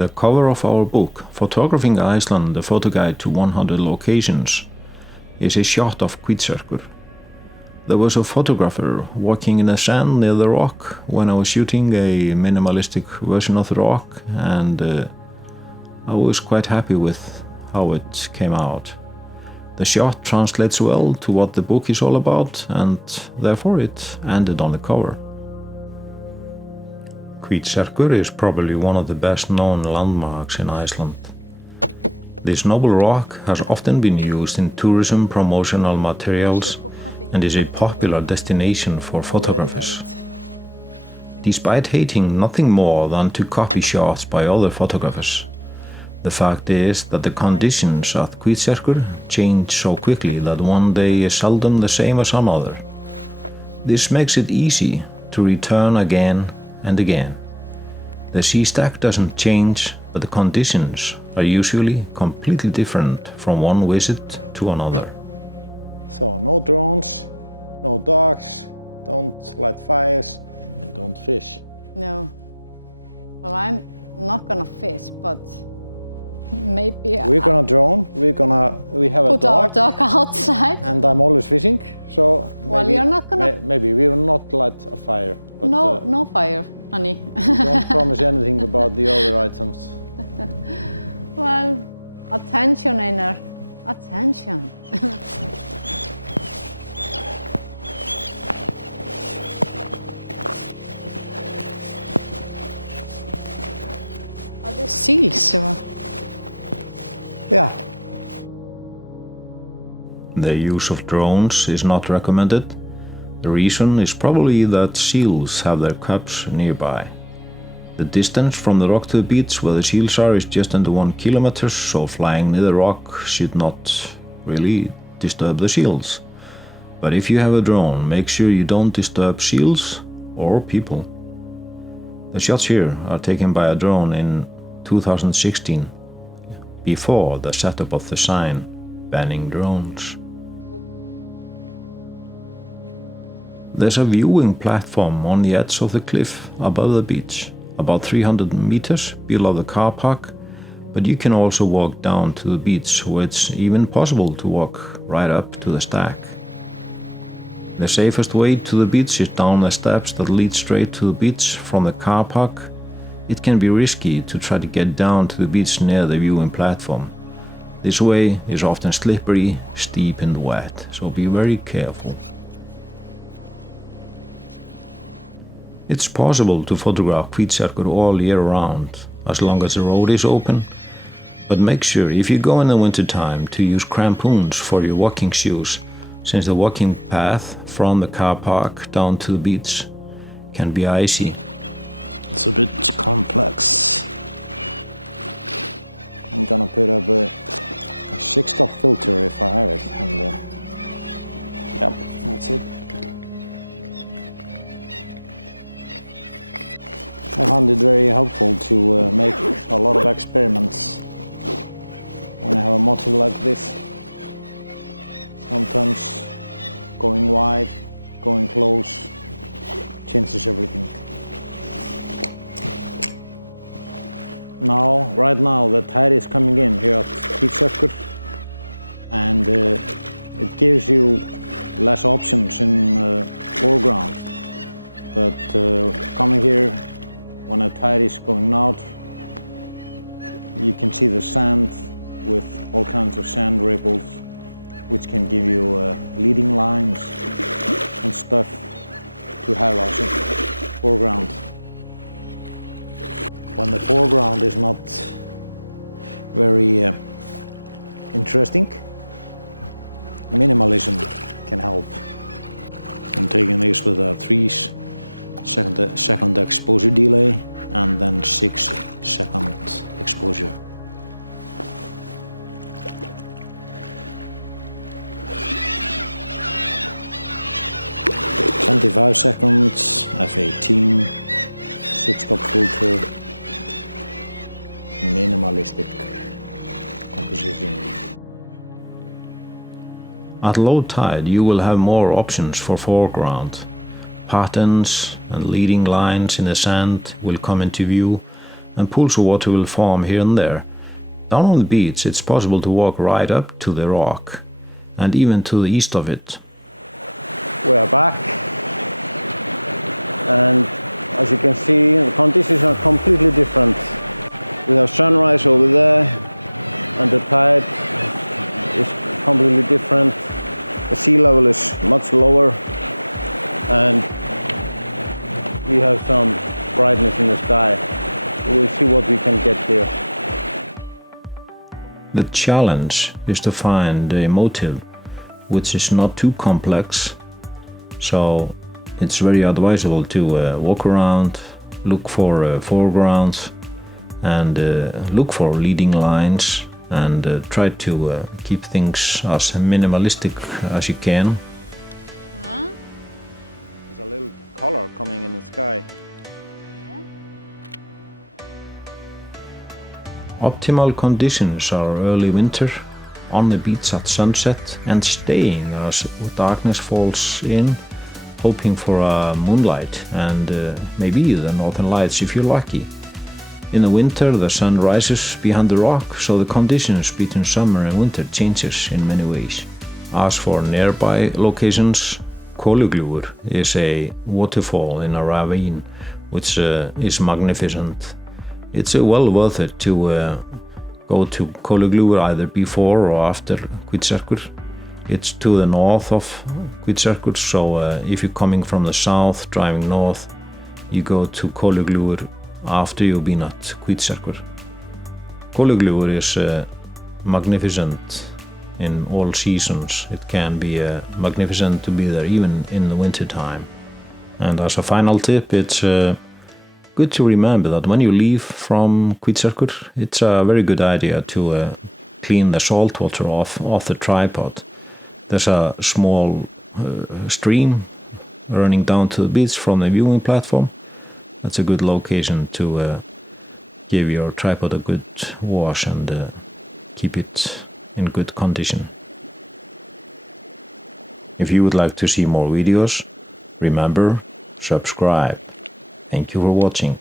The cover of our book, Photographing Iceland, the photo guide to 100 locations, is a shot of Hvitserkur. There was a photographer walking in the sand near the rock when I was shooting a minimalistic version of the rock, and I was quite happy with how it came out. The shot translates well to what the book is all about, and therefore it ended on the cover. Hvitserkur is probably one of the best known landmarks in Iceland. This noble rock has often been used in tourism promotional materials and is a popular destination for photographers. Despite hating nothing more than to copy shots by other photographers, the fact is that the conditions at Hvitserkur change so quickly that one day is seldom the same as another. This makes it easy to return again and again. The sea stack doesn't change, but the conditions are usually completely different from one visit to another. So no drones, no dogs, don't light fires, and don't fish. No. Well, I'm not gonna fish, but maybe we're gonna drone. We have a put dog. our dog outside. And I'm always fishing, so well, maybe, you're not gonna. Maybe we will not light a fire. But, no fire, honey. Don't promise anything about the other items. Well, attention, Einar. Attention. Are there seals? Or? Yeah. The use of drones is not recommended. The reason is probably that seals have their cubs nearby. The distance from the rock to the beach where the seals are is just under 1 kilometer, so flying near the rock should not really disturb the seals. But if you have a drone, make sure you don't disturb seals or people. The shots here are taken by a drone in 2016, before the setup of the sign banning drones. There's a viewing platform on the edge of the cliff above the beach, about 300 meters below the car park, but you can also walk down to the beach where it's even possible to walk right up to the stack. The safest way to the beach is down the steps that lead straight to the beach from the car park. It can be risky to try to get down to the beach near the viewing platform. This way is often slippery, steep and wet, so be very careful. It's possible to photograph Hvitserkur all year round, as long as the road is open, but make sure if you go in the winter time to use crampons for your walking shoes, since the walking path from the car park down to the beach can be icy. It's a bit complex. I'm gonna put up a 6-stop filter if I have it, and yeah, that's it. I found it very helpful to make a lot of experiments when I have a motive like this. Sometimes going wide, going close, changes everything. Right now, the tide is coming in here at Hvitserkur, and it gives you less options in foreground. But coming here, when the tide is going out, you can see the sand with all kinds of sand ripples, which can give you leading lines and stuff to have as a foreground. When the foreground is not very interesting, minimalism can help. I'm taking this with a 3-second exposure delay and then 6-second exposure. "25 seconds, f18, 6-stop filter, minimalistic composition." At low tide, you will have more options for foreground. Patterns and leading lines in the sand will come into view, and pools of water will form here and there. Down on the beach, it's possible to walk right up to the rock, and even to the east of it. We are back, and as you can see, the conditions are completely different. We have sunrise over there, and the tide is completely different. The sea level is much lower, and we have some brightness in the sky. We'll see what we can get here. The challenge is to find a motive which is not too complex, so it's very advisable to walk around, look for foregrounds, and look for leading lines, and try to keep things as minimalistic as you can. There's a little color coming in the sky. Optimal conditions are early winter, on the beach at sunset, and staying as darkness falls in, hoping for a moonlight and maybe the northern lights if you're lucky. In the winter the sun rises behind the rock, so the conditions between summer and winter changes in many ways. As for nearby locations, Kolugljúfur is a waterfall in a ravine which is magnificent. It's well worth it to go to Kolugljúfur either before or after Hvitserkur. It's to the north of Hvitserkur, so if you're coming from the south, driving north, you go to Kolugljúfur after you've been at Hvitserkur. Kolugljúfur is magnificent in all seasons. It can be magnificent to be there even in the winter time. And as a final tip, it's good to remember that when you leave from Hvitserkur, it's a very good idea to clean the salt water off the tripod. There's a small stream running down to the beach from the viewing platform. That's a good location to give your tripod a good wash and keep it in good condition. If you would like to see more videos, remember, subscribe. Thank you for watching.